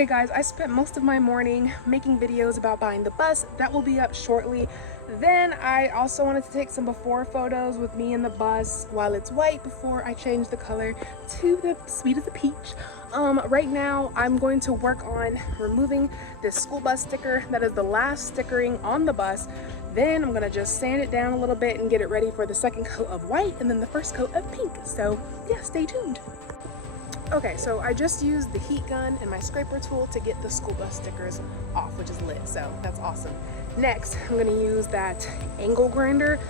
Okay guys, I spent most of my morning making videos about buying the bus. That will be up shortly. Then I also wanted to take some before photos with me in the bus while it's white before I change the color to the sweet as a peach. Right now I'm going to work on removing this school bus sticker. That is the last stickering on the bus. Then I'm gonna just sand it down a little bit and get it ready for the second coat of white and then the first coat of pink. So yeah, stay tuned. Okay, so I just used the heat gun and my scraper tool to get the school bus stickers off, which is lit, so that's awesome. Next, I'm gonna use that angle grinder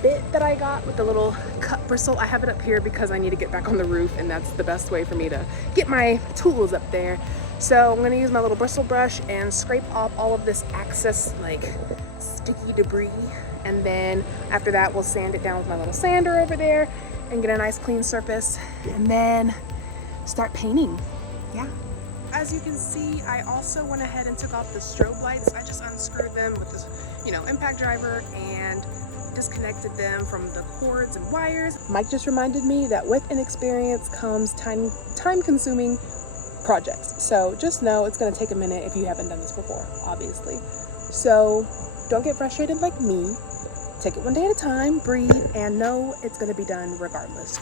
bit that I got with the little cut bristle. I have it up here because I need to get back on the roof, and that's the best way for me to get my tools up there. So I'm gonna use my little bristle brush and scrape off all of this excess like sticky debris, and then after that we'll sand it down with my little sander over there and get a nice clean surface, and then start painting. Yeah. As you can see, I also went ahead and took off the strobe lights. I just unscrewed them with this, impact driver and disconnected them from the cords and wires. Mike just reminded me that with inexperience comes time-consuming projects. So just know it's gonna take a minute if you haven't done this before, obviously. So don't get frustrated like me. Take it one day at a time, breathe, and know it's gonna be done regardless.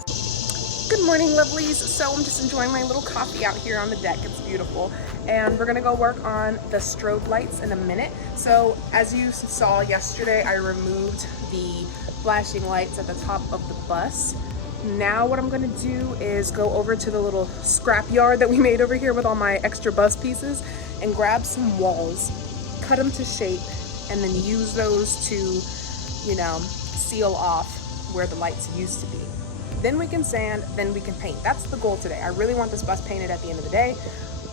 Good morning, lovelies. So I'm just enjoying my little coffee out here on the deck. It's beautiful. And we're gonna go work on the strobe lights in a minute. So as you saw yesterday, I removed the flashing lights at the top of the bus. Now what I'm gonna do is go over to the little scrap yard that we made over here with all my extra bus pieces and grab some walls, cut them to shape, and then use those to, seal off where the lights used to be. Then we can sand, then we can paint. That's the goal today. I really want this bus painted at the end of the day.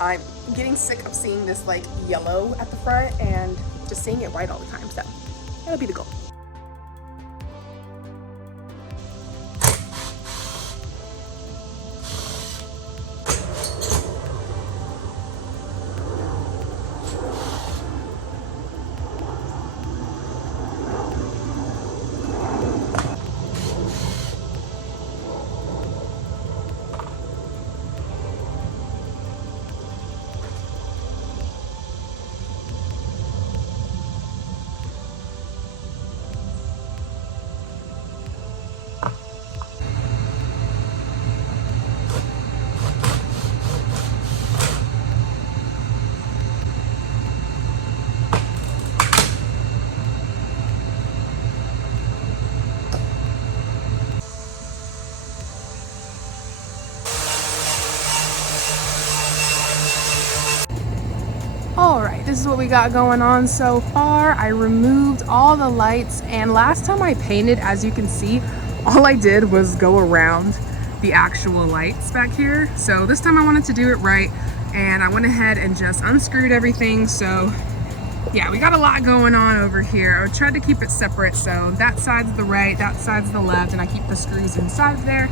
I'm getting sick of seeing this like yellow at the front and just seeing it white all the time. So that'll be the goal. Alright, this is what we got going on so far. I removed all the lights, and last time I painted, as you can see, all I did was go around the actual lights back here. So this time I wanted to do it right, and I went ahead and just unscrewed everything. So yeah, we got a lot going on over here. I tried to keep it separate, so that side's the right, that side's the left, and I keep the screws inside there.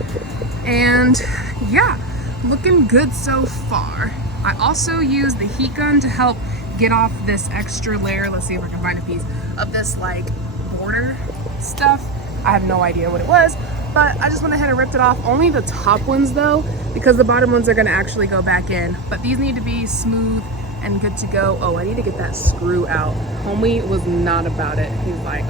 And yeah, looking good so far. I also used the heat gun to help get off this extra layer. Let's see if I can find a piece of this like border stuff. I have no idea what it was, but I just went ahead and ripped it off. Only the top ones though, because the bottom ones are gonna actually go back in. But these need to be smooth and good to go. Oh, I need to get that screw out. Homie was not about it. He's like,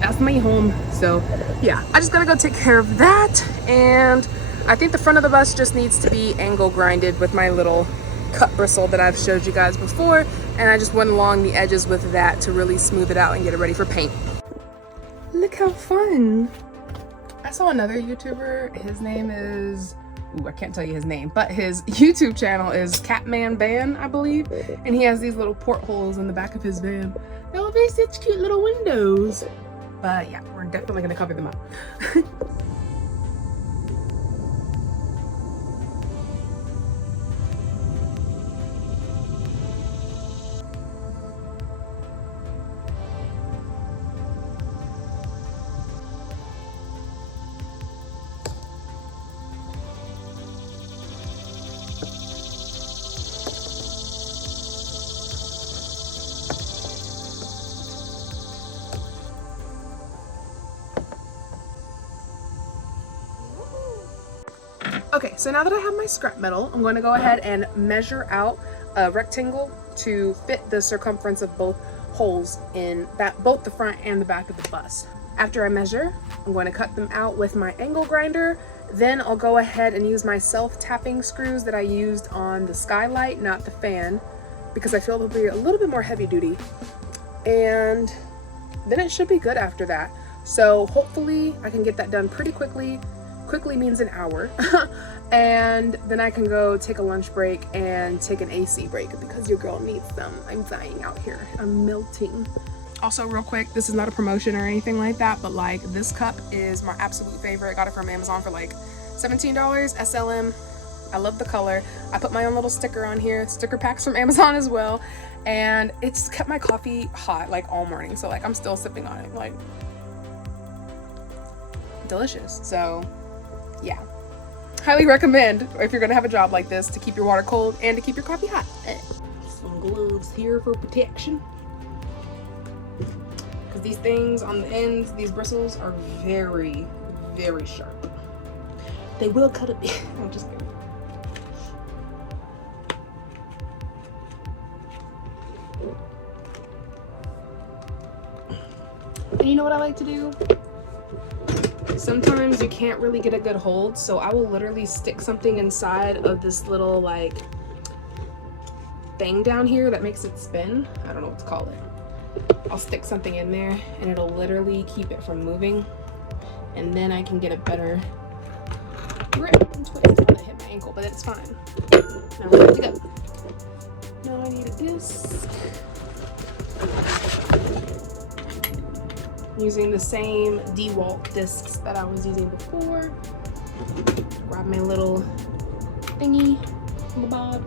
that's my home. So yeah, I just gotta go take care of that. And I think the front of the bus just needs to be angle grinded with my little cut bristle that I've showed you guys before, and I just went along the edges with that to really smooth it out and get it ready for paint. Look how fun. I saw another YouTuber, his name is, I can't tell you his name, but his YouTube channel is Catman Van, I believe, and he has these little portholes in the back of his van. They'll be such cute little windows. But yeah, we're definitely gonna cover them up. Okay, so now that I have my scrap metal, I'm going to go ahead and measure out a rectangle to fit the circumference of both holes in both the front and the back of the bus. After I measure, I'm going to cut them out with my angle grinder. Then I'll go ahead and use my self-tapping screws that I used on the skylight, not the fan, because I feel they'll be a little bit more heavy duty. And then it should be good after that. So hopefully I can get that done pretty quickly. Quickly means an hour. And then I can go take a lunch break and take an AC break because your girl needs them. I'm dying out here. I'm melting. Also, real quick, this is not a promotion or anything like that, but like this cup is my absolute favorite. I got it from Amazon for like $17, SLM. I love the color. I put my own little sticker on here, sticker packs from Amazon as well. And it's kept my coffee hot like all morning. So like I'm still sipping on it, like delicious. So yeah, highly recommend if you're gonna have a job like this to keep your water cold and to keep your coffee hot. Some gloves here for protection. Because these things on the ends, these bristles are very, very sharp. They will cut a bit. I'm just kidding. And you know what I like to do? Sometimes you can't really get a good hold, so I will literally stick something inside of this little like thing down here that makes it spin. I don't know what to call it. I'll stick something in there and it'll literally keep it from moving, and then I can get a better grip and twist when I hit my ankle, but it's fine. Now we're good to go. Now I need a disc. Using the same DeWalt discs that I was using before. Grab my little thingy, bob.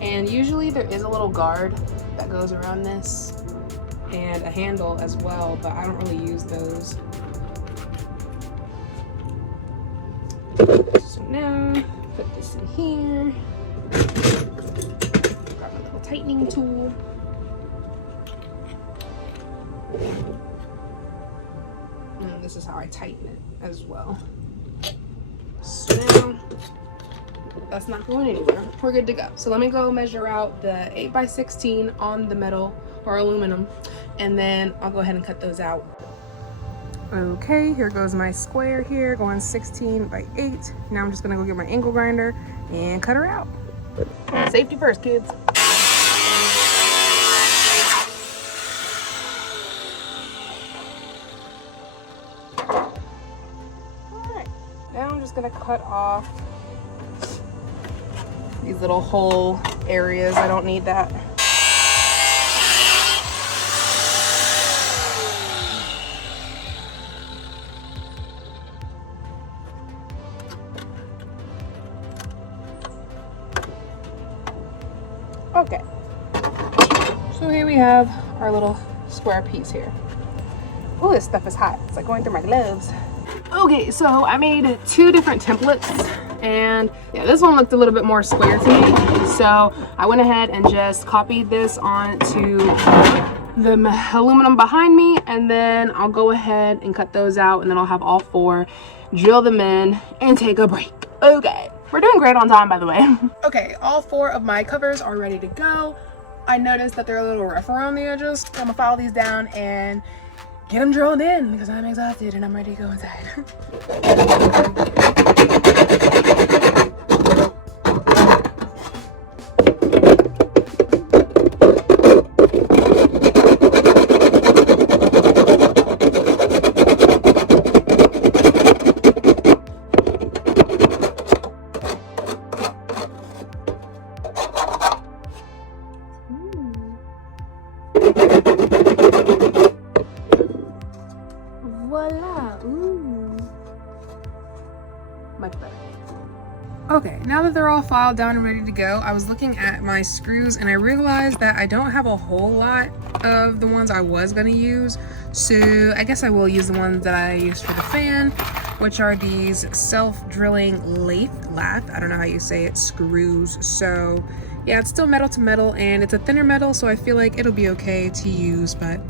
And usually there is a little guard that goes around this and a handle as well, but I don't really use those. So now, put this in here. Grab my little tightening tool. And this is how I tighten it as well. So now, that's not going anywhere. We're good to go. So let me go measure out the 8x16 on the metal or aluminum, and then I'll go ahead and cut those out. Okay, here goes my square here, going 16 by 8. Now I'm just gonna go get my angle grinder and cut her out. Safety first, kids. Alright, now I'm just gonna cut off these little hole areas. I don't need that. Okay, so here we have our little square piece here. Oh, this stuff is hot. It's like going through my gloves. Okay, so I made 2 different templates, and yeah, this one looked a little bit more square to me. So I went ahead and just copied this onto the aluminum behind me, and then I'll go ahead and cut those out, and then I'll have all 4, drill them in, and take a break. Okay. We're doing great on time, by the way. Okay, all 4 of my covers are ready to go. I noticed that they're a little rough around the edges. I'm gonna file these down and get them drilled in because I'm exhausted and I'm ready to go inside. Voila. Ooh. Much better. Okay, now that they're all filed down and ready to go, I was looking at my screws and I realized that I don't have a whole lot of the ones I was going to use. So I guess I will use the ones that I used for the fan, which are these self-drilling lathe, I don't know how you say it, screws. So yeah, it's still metal to metal and it's a thinner metal, so I feel like it'll be okay to use, but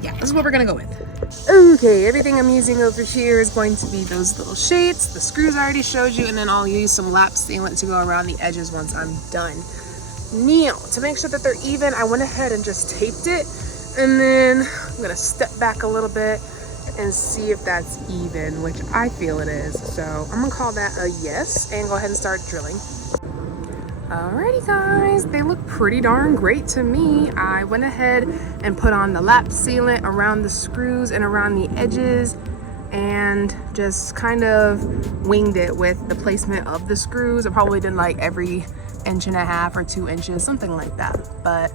yeah, this is what we're gonna go with. Okay, everything I'm using over here is going to be those little shades, the screws I already showed you, and then I'll use some lap sealant to go around the edges once I'm done. Now, to make sure that they're even, I went ahead and just taped it. And then I'm gonna step back a little bit and see if that's even, which I feel it is. So I'm gonna call that a yes and go ahead and start drilling. Alrighty guys, they look pretty darn great to me. I went ahead and put on the lap sealant around the screws and around the edges and just kind of winged it with the placement of the screws. I probably did like every 1.5 or 2 inches, something like that. But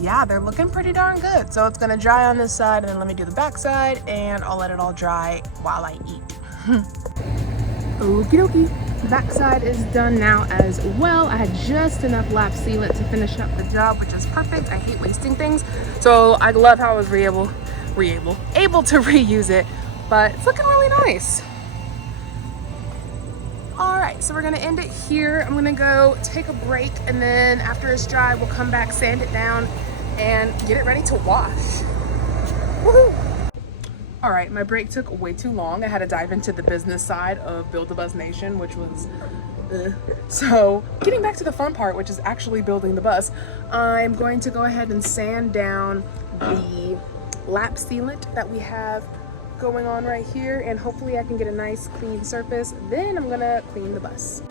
yeah, they're looking pretty darn good. So it's gonna dry on this side, and then let me do the back side, and I'll let it all dry while I eat. Okie dokie. The back side is done now as well. I had just enough lap sealant to finish up the job, which is perfect. I hate wasting things. So I love how I was able to reuse it, but it's looking really nice. All right, so we're gonna end it here. I'm gonna go take a break, and then after it's dry, we'll come back, sand it down, and get it ready to wash. Woohoo! All right, my break took way too long. I had to dive into the business side of Build a Bus Nation, which was So getting back to the fun part, which is actually building the bus, I'm going to go ahead and sand down the lap sealant that we have going on right here, and hopefully I can get a nice clean surface. Then I'm gonna clean the bus.